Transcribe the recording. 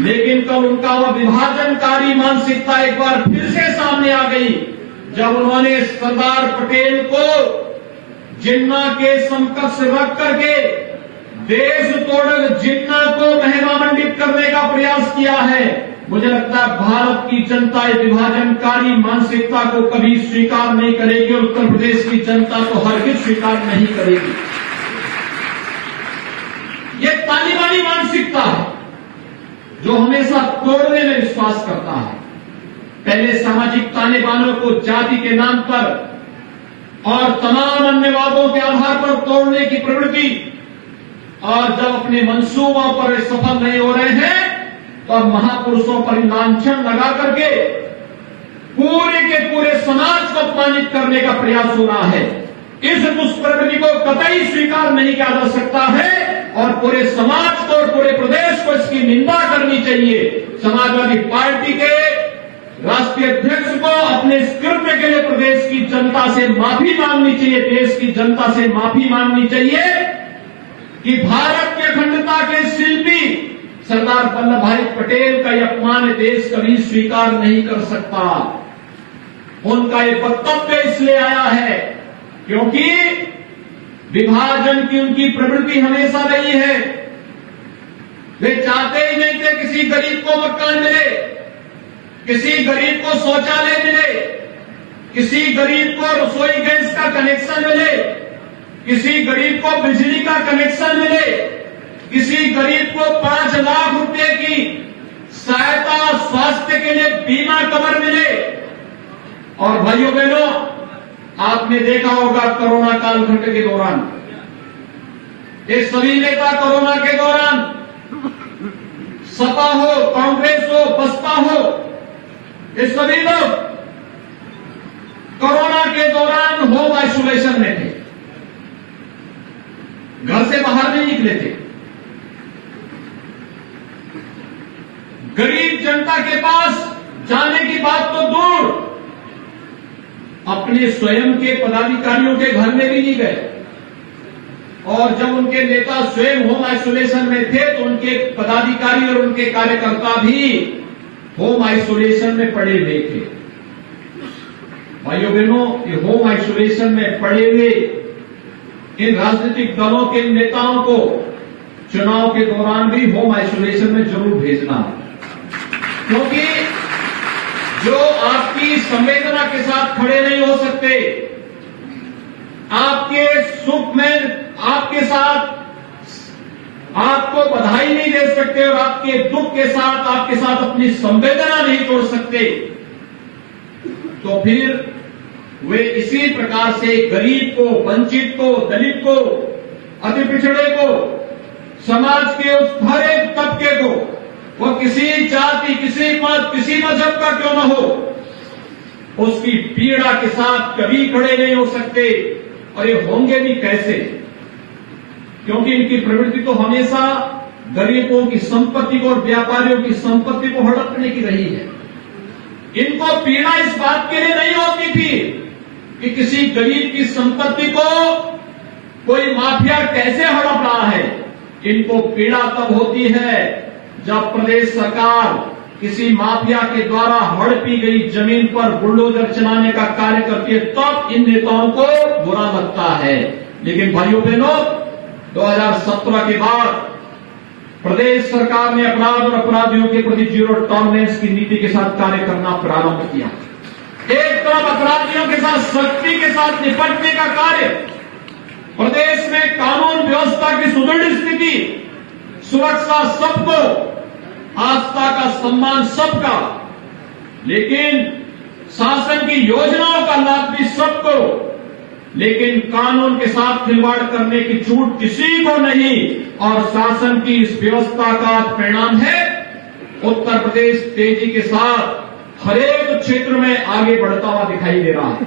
लेकिन कल उनका वह विभाजनकारी मानसिकता एक बार फिर से सामने आ गई, जब उन्होंने सरदार पटेल को जिन्ना के समकक्ष रख करके देश तोड़ जिन्ना को महिमा मंडित करने का प्रयास किया है। मुझे लगता है भारत की जनता ये विभाजनकारी मानसिकता को कभी स्वीकार नहीं करेगी और उत्तर प्रदेश की जनता को हरगिज स्वीकार नहीं करेगी। ये तालिबानी मानसिकता है जो हमेशा तोड़ने में विश्वास करता है। पहले सामाजिक तालिबानों को जाति के नाम पर और तमाम अन्य वादों के आधार पर तोड़ने की प्रवृत्ति, और जब अपने मंसूबों पर सफल नहीं हो रहे हैं तो अब महापुरुषों पर लांछन लगा करके पूरे के पूरे समाज को अपमानित करने का प्रयास हो रहा है। इस दुष्प्रवृत्ति को कतई स्वीकार नहीं किया जा सकता है और पूरे समाज को और पूरे प्रदेश को इसकी निंदा करनी चाहिए। समाजवादी पार्टी के राष्ट्रीय अध्यक्ष को अपने इस कृत्य के लिए प्रदेश की जनता से माफी मांगनी चाहिए, देश की जनता से माफी मांगनी चाहिए कि भारत के अखंडता के शिल्पी सरदार वल्लभ भाई पटेल का यह अपमान देश कभी स्वीकार नहीं कर सकता। उनका ये वक्तव्य इसलिए आया है क्योंकि विभाजन की उनकी प्रवृत्ति हमेशा रही है। वे चाहते ही नहीं थे किसी गरीब को मकान मिले, किसी गरीब को शौचालय मिले, किसी गरीब को रसोई गैस का कनेक्शन मिले, किसी गरीब को बिजली का कनेक्शन मिले, किसी गरीब को 5 लाख रुपए की सहायता स्वास्थ्य के लिए बीमा कवर मिले। और भाइयों बहनों, आपने देखा होगा कोरोना कालखंड के दौरान ये सभी नेता कोरोना के दौरान सपा हो, कांग्रेस हो, बसपा हो, ये सभी लोग कोरोना के दौरान होम आइसोलेशन में थे, घर से बाहर नहीं निकले थे। गरीब जनता के पास जाने की बात तो दूर, अपने स्वयं के पदाधिकारियों के घर में भी नहीं गए। और जब उनके नेता स्वयं होम आइसोलेशन में थे तो उनके पदाधिकारी और उनके कार्यकर्ता भी होम आइसोलेशन में पड़े हुए थे। भाइयों बहनों, ये होम आइसोलेशन में पड़े हुए इन राजनीतिक दलों के नेताओं को चुनाव के दौरान भी होम आइसोलेशन में जरूर भेजना, क्योंकि जो आपकी संवेदना के साथ खड़े नहीं हो सकते, आपके सुख में आपके साथ आपको बधाई नहीं दे सकते और आपके दुख के साथ आपके साथ अपनी संवेदना नहीं तोड़ सकते, तो फिर वे इसी प्रकार से गरीब को, वंचित को, दलित को, अति पिछड़े को, समाज के उस हर एक तबके को, वो किसी जाति, किसी मत, किसी मजहब का क्यों न हो, उसकी पीड़ा के साथ कभी खड़े नहीं हो सकते। और ये होंगे भी कैसे, क्योंकि इनकी प्रवृत्ति तो हमेशा गरीबों की संपत्ति को और व्यापारियों की संपत्ति को हड़पने की रही है। इनको पीड़ा इस बात के लिए नहीं होती थी कि किसी गरीब की संपत्ति को कोई माफिया कैसे हड़प रहा है। इनको पीड़ा तब होती है जब प्रदेश सरकार किसी माफिया के द्वारा हड़पी गई जमीन पर बुलडोजर चलाने का कार्य करती है, तब इन नेताओं को बुरा लगता है। लेकिन भाइयों बहनों, 2017 के बाद प्रदेश सरकार ने अपराध और अपराधियों के प्रति जीरो टॉलरेंस की नीति के साथ कार्य करना प्रारंभ किया। एक तरफ अपराधियों के साथ सख्ती के साथ निपटने का कार्य, प्रदेश में कानून व्यवस्था की सुदृढ़ स्थिति, सुरक्षा सबको, आस्था का सम्मान सबका, लेकिन शासन की योजनाओं का लाभ भी सबको, लेकिन कानून के साथ खिलवाड़ करने की छूट किसी को नहीं। और शासन की इस व्यवस्था का परिणाम है उत्तर प्रदेश तेजी के साथ हर एक क्षेत्र में आगे बढ़ता हुआ दिखाई दे रहा है।